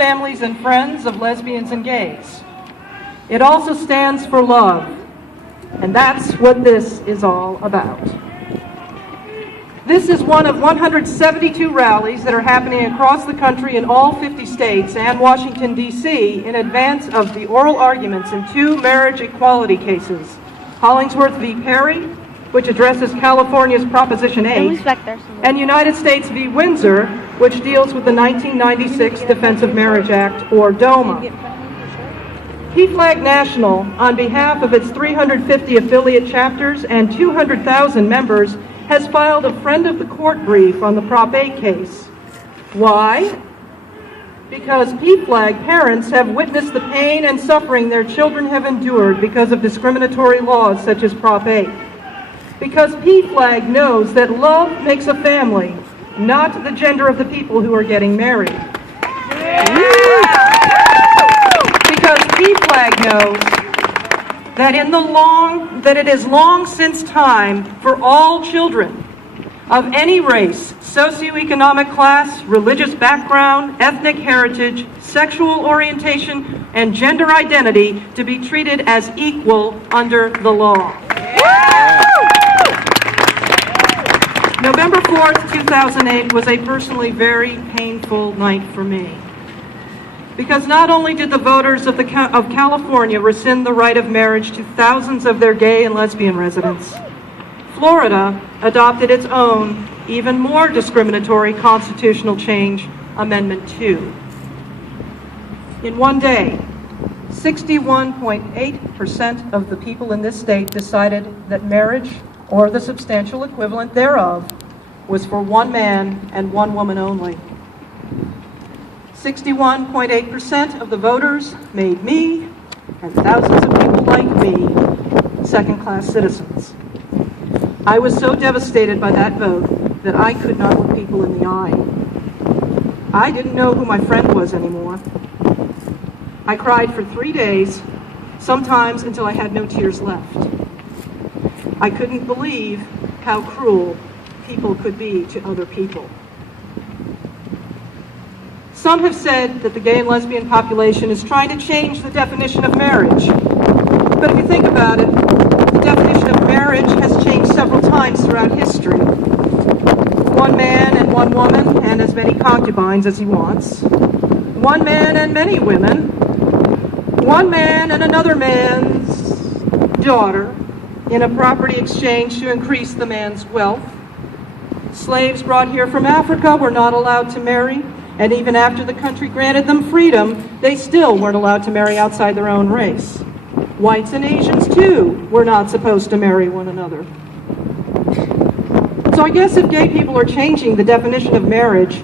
families, and friends of lesbians and gays. It also stands for love, and that's what this is all about. This is one of 172 rallies that are happening across the country in all 50 states and Washington, D.C. in advance of the oral arguments in two marriage equality cases, Hollingsworth v. Perry, which addresses California's Proposition 8, and United States v. Windsor, which deals with the 1996 Defense of Marriage Act, or DOMA. PFLAG National, on behalf of its 350 affiliate chapters and 200,000 members, has filed a friend of the court brief on the Prop 8 case. Why? Because PFLAG parents have witnessed the pain and suffering their children have endured because of discriminatory laws such as Prop 8. Because PFLAG knows that love makes a family, not the gender of the people who are getting married. Because PFLAG knows that it is long since time for all children of any race, socioeconomic class, religious background, ethnic heritage, sexual orientation, and gender identity to be treated as equal under the law. November 4th, 2008 was a personally very painful night for me. Because not only did the voters of California rescind the right of marriage to thousands of their gay and lesbian residents, Florida adopted its own, even more discriminatory constitutional change, Amendment 2. In one day, 61.8% of the people in this state decided that marriage, or the substantial equivalent thereof, was for one man and one woman only. 61.8% of the voters made me, and thousands of people like me, second-class citizens. I was so devastated by that vote that I could not look people in the eye. I didn't know who my friend was anymore. I cried for 3 days, sometimes until I had no tears left. I couldn't believe how cruel people could be to other people. Some have said that the gay and lesbian population is trying to change the definition of marriage. But if you think about it, the definition of marriage has changed several times throughout history. One man and one woman and as many concubines as he wants. One man and many women. One man and another man's daughter in a property exchange to increase the man's wealth. Slaves brought here from Africa were not allowed to marry. And even after the country granted them freedom, they still weren't allowed to marry outside their own race. Whites and Asians, too, were not supposed to marry one another. So I guess if gay people are changing the definition of marriage,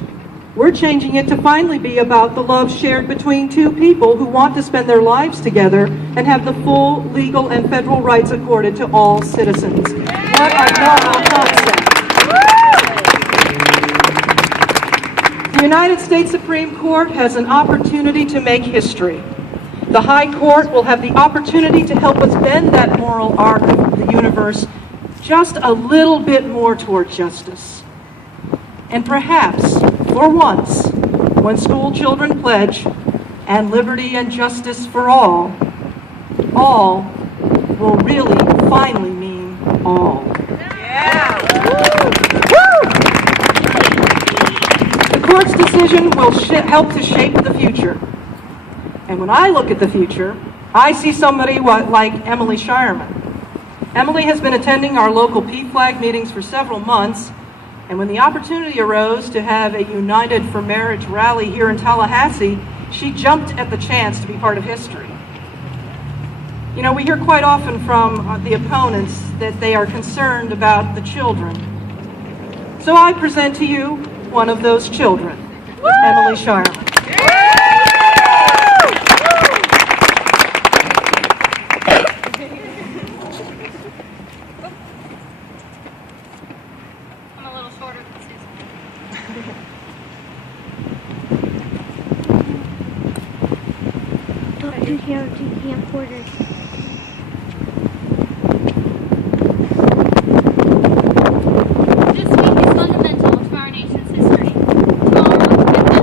we're changing it to finally be about the love shared between two people who want to spend their lives together and have the full legal and federal rights accorded to all citizens. What a novel concept. The United States Supreme Court has an opportunity to make history. The High Court will have the opportunity to help us bend that moral arc of the universe just a little bit more toward justice. And perhaps, for once, when school children pledge, and liberty and justice for all will really finally mean all. Yeah. The court's decision will help to shape the future. And when I look at the future, I see somebody like Emalee Schierman. Emalee has been attending our local PFLAG meetings for several months, and when the opportunity arose to have a United for Marriage rally here in Tallahassee, she jumped at the chance to be part of history. You know, we hear quite often from the opponents that they are concerned about the children. So I present to you one of those children, Emalee Schierman. I'm a little shorter than Susan. Don't do hair to camcorders. This week is fundamental to our nation's history. Tomorrow, it does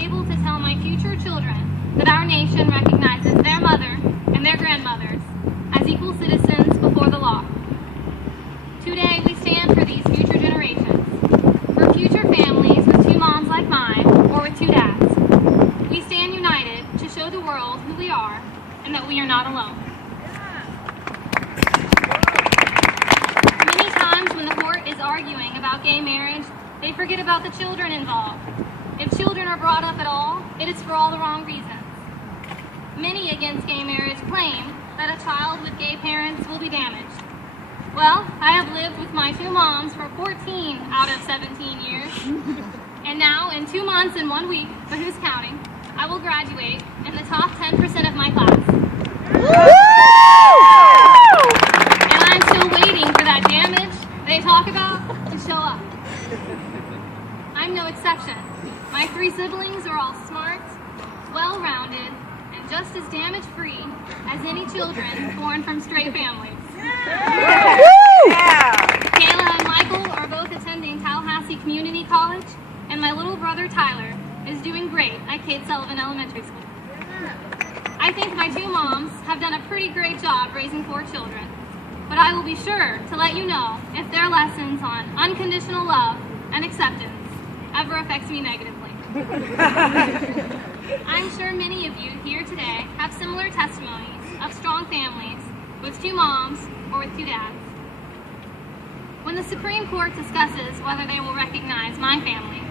be able to tell my future children that our nation recognizes their mother and their grandmothers as equal citizens before the law. Today, we stand for these future generations, for future families with two moms like mine or with two dads. We stand united to show the world who we are and that we are not alone. Many times when the court is arguing about gay marriage, they forget about the children involved. If children are brought up at all, it is for all the wrong reasons. Many against gay marriage claim that a child with gay parents will be damaged. Well, I have lived with my two moms for 14 out of 17 years. And now, in 2 months and 1 week, but who's counting, I will graduate in the top 10% of my class. And I'm still waiting for that damage they talk about to show up. I'm no exception. My 3 siblings are all smart, well-rounded, and just as damage-free as any children born from straight families. Kayla and Michael are both attending Tallahassee Community College, and my little brother Tyler is doing great at Kate Sullivan Elementary School. I think my 2 moms have done a pretty great job raising 4 children, but I will be sure to let you know if their lessons on unconditional love and acceptance ever affects me negatively. I'm sure many of you here today have similar testimonies of strong families with 2 moms or with 2 dads. When the Supreme Court discusses whether they will recognize my family,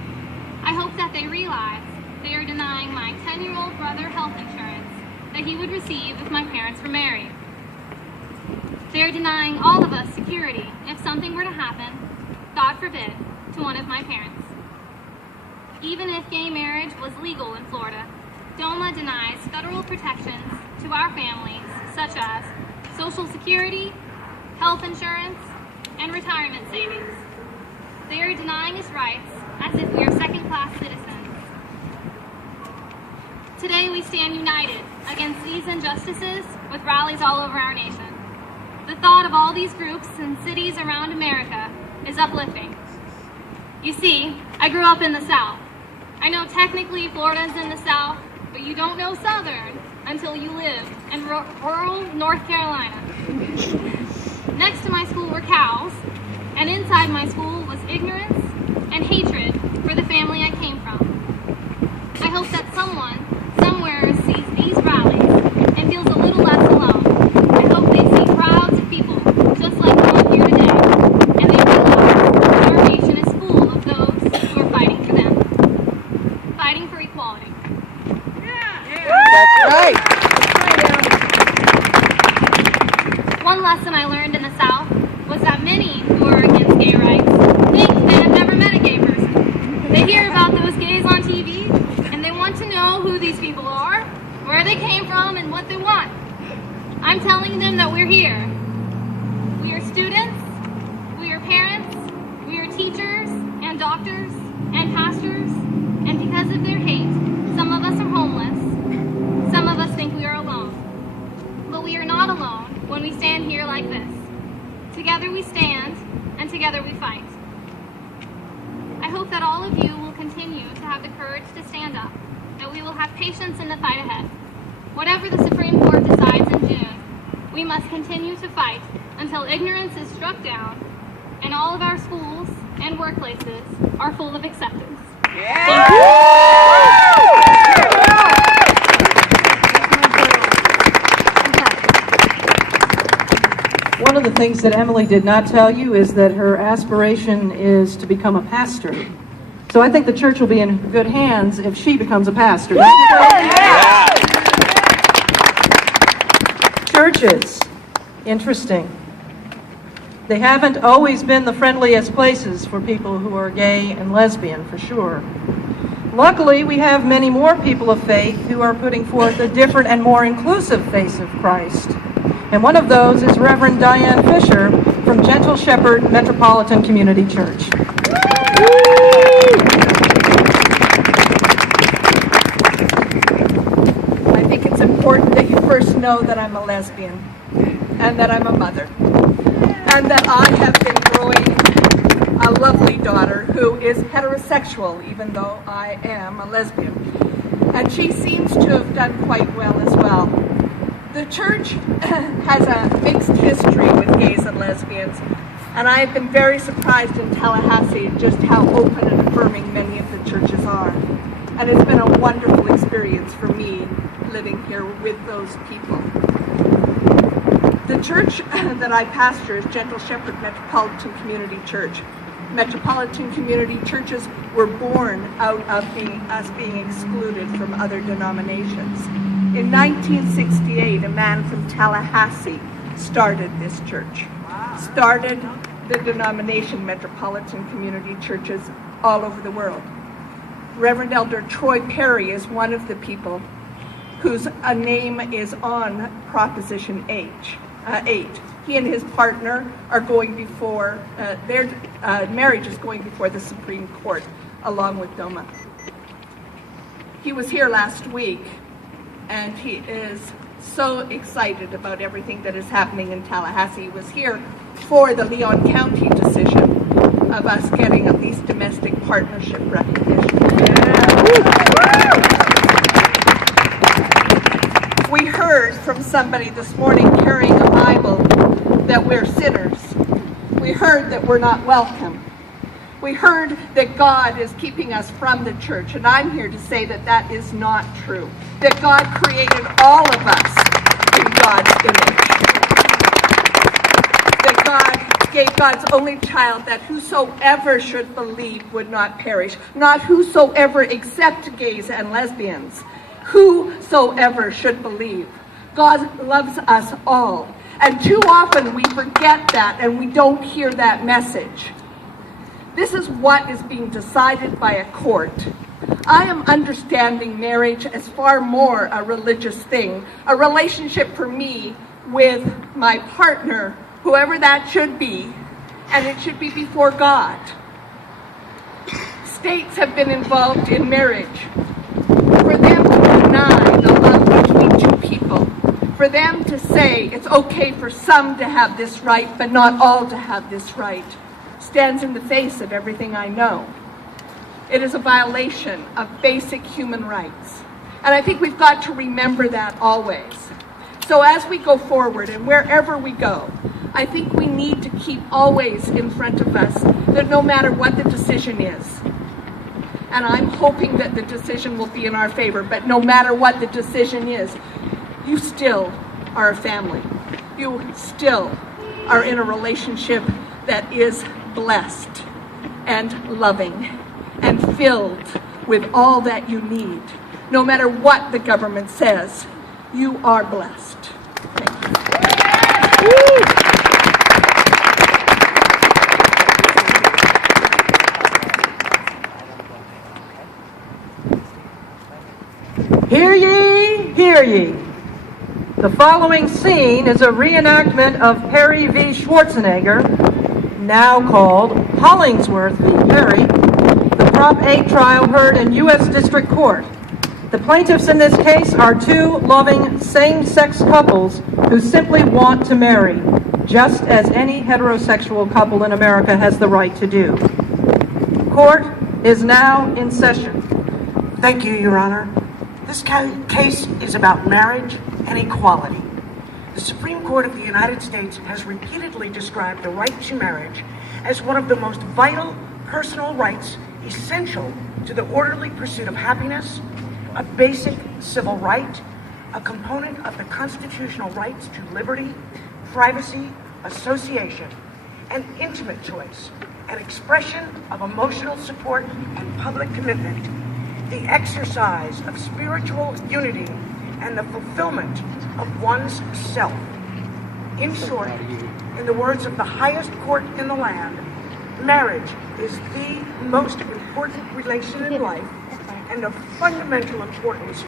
I hope that they realize they are denying my 10-year-old brother health insurance that he would receive if my parents were married. They are denying all of us security if something were to happen, God forbid, to one of my parents. Even if gay marriage was legal in Florida, DOMA denies federal protections to our families such as Social Security, health insurance, and retirement savings. They are denying us rights as if we are second-class citizens. Today we stand united against these injustices with rallies all over our nation. The thought of all these groups in cities around America is uplifting. You see, I grew up in the South. I know technically Florida's in the South, but you don't know Southern until you lived in rural North Carolina. Next to my school were cows, and inside my school was ignorance and hatred for the family I came from. I hope that someone, somewhere, sees these rallies and feels a little less alone. I hope they see crowds of people just like the one here today, and they realize that our nation is full of those who are fighting for them, fighting for equality. That's right. One lesson I learned in the South was that many who are against gay rights think they have never met a gay person. They hear about those gays on TV, and they want to know who these people are, where they came from, and what they want. I'm telling them that we're here. We are students, we are parents, we are teachers, and doctors, and pastors, and because of their hate, some of us are homeless, some of us think we are alone. But we are not alone when we stand here like this. Together we stand, and together we fight. I hope that all of you will continue to have the courage to stand up, that we will have patience in the fight ahead. Whatever the Supreme Court decides in June, we must continue to fight until ignorance is struck down and all of our schools and workplaces are full of acceptance. Thank you. One of the things that Emalee did not tell you is that her aspiration is to become a pastor. So I think the church will be in good hands if she becomes a pastor. Yeah. Churches, interesting. They haven't always been the friendliest places for people who are gay and lesbian, for sure. Luckily, we have many more people of faith who are putting forth a different and more inclusive face of Christ. And one of those is Reverend Diane Fisher from Gentle Shepherd Metropolitan Community Church. I think it's important that you first know that I'm a lesbian and that I'm a mother and that I have been growing a lovely daughter who is heterosexual even though I am a lesbian. and she seems to have done quite well as well. The church has a mixed history with gays and lesbians, and I have been very surprised in Tallahassee just how open and affirming many of the churches are. And it's been a wonderful experience for me living here with those people. The church that I pastor is Gentle Shepherd Metropolitan Community Church. Metropolitan community churches were born out of us being excluded from other denominations. In 1968, a man from Tallahassee started this church, started the denomination Metropolitan Community Churches all over the world. Reverend Elder Troy Perry is one of the people whose name is on Proposition 8. He and his partner are going before, their marriage is going before the Supreme Court along with DOMA. He was here last week, and he is so excited about everything that is happening in Tallahassee. He was here for the Leon County decision of us getting at least domestic partnership recognition. We heard from somebody this morning carrying a Bible that we're sinners. We heard that we're not welcome. We heard that God is keeping us from the church, and I'm here to say that that is not true. That God created all of us in God's image. That God gave God's only child, that whosoever should believe would not perish. Not whosoever except gays and lesbians. Whosoever should believe. God loves us all. And too often we forget that and we don't hear that message. This is what is being decided by a court. I am understanding marriage as far more a religious thing, a relationship for me with my partner, whoever that should be, and it should be before God. States have been involved in marriage. For them to deny the love between two people, for them to say it's okay for some to have this right, but not all to have this right, stands in the face of everything I know. It is a violation of basic human rights. And I think we've got to remember that always. So as we go forward and wherever we go, I think we need to keep always in front of us that no matter what the decision is, and I'm hoping that the decision will be in our favor, but no matter what the decision is, you still are a family. You still are in a relationship that is blessed and loving and filled with all that you need. No matter what the government says, you are blessed. Thank you. Hear ye, hear ye. The following scene is a reenactment of Perry v. Schwarzenegger, now called Hollingsworth v. Perry, the Prop 8 trial heard in U.S. District Court. The plaintiffs in this case are two loving same-sex couples who simply want to marry, just as any heterosexual couple in America has the right to do. Court is now in session. Thank you, Your Honor. This case is about marriage and equality. The Supreme Court of the United States has repeatedly described the right to marriage as one of the most vital personal rights essential to the orderly pursuit of happiness, a basic civil right, a component of the constitutional rights to liberty, privacy, association, and intimate choice, an expression of emotional support and public commitment, the exercise of spiritual unity, and the fulfillment of one's self. In short, in the words of the highest court in the land, marriage is the most important relation in life and of fundamental importance